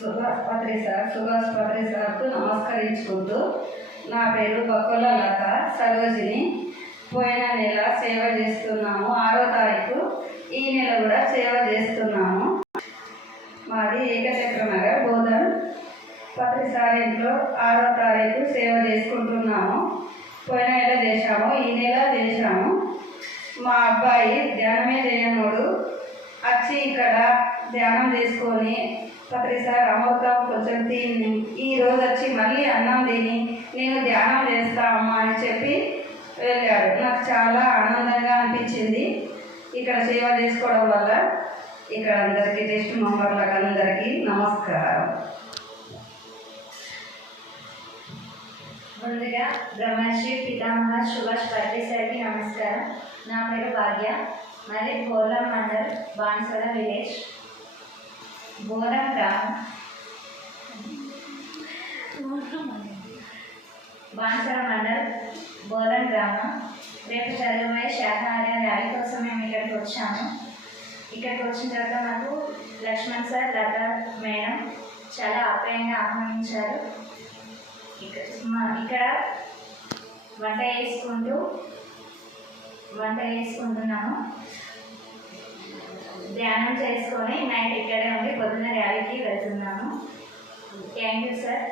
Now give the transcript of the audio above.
సుభాష్ పత్రి సార్కు నమస్కరించుకుంటూ, నా పేరు బక్కుల లత సరోజిని. పోయిన నెల సేవ చేస్తున్నాము, 6వ తారీఖు. ఈ నెల కూడా సేవ చేస్తున్నాము. మాది ఏకచక్ర నగర్ బోధన్. పత్రి సార్ ఇంట్లో 6వ తారీఖు సేవ చేసుకుంటున్నాము. పోయిన నెల చేశాము, ఈ నెల చేశాము. మా అబ్బాయి ధ్యానమే చేయనోడు వచ్చి ఇక్కడ ధ్యానం చేసుకొని, పత్రి సార్ అమృతం కొంచెం తిని, ఈరోజు వచ్చి మళ్ళీ అన్నం తిని నేను ధ్యానం చేస్తా అమ్మా అని చెప్పి వెళ్ళాడు. నాకు చాలా ఆనందంగా అనిపించింది ఇక్కడ సేవ చేసుకోవడం వల్ల. ఇక్కడ అందరికీ టెస్ట్ మెంబర్లకు అందరికీ నమస్కారం. ముందుగా బ్రహ్మశ్రీ పితామహ సుభాష్ పత్రి సార్కి నమస్కారం. నా పేరు భాగ్య. మరి బోర్లం మండల్, బాన్సోడ విలేజ్, బోరం గ్రామం, బాన్సోడ మండల్, బోరం గ్రామం. రేపు జరగబోయే శాఖాహార ర్యాలీ కోసం మేము ఇక్కడికి వచ్చాము. ఇక్కడికి వచ్చిన తర్వాత మాకు లక్ష్మణ్ సార్, లత మేడం చాలా ఆప్యాయంగా ఆహ్వానించారు. ఇక్కడ వంట చేసుకుంటున్నాము. ధ్యానం చేసుకొని నైట్ ఇక్కడే ఉండి పొద్దున్న ర్యాలీకి వెళ్తున్నాము. Thank you sir.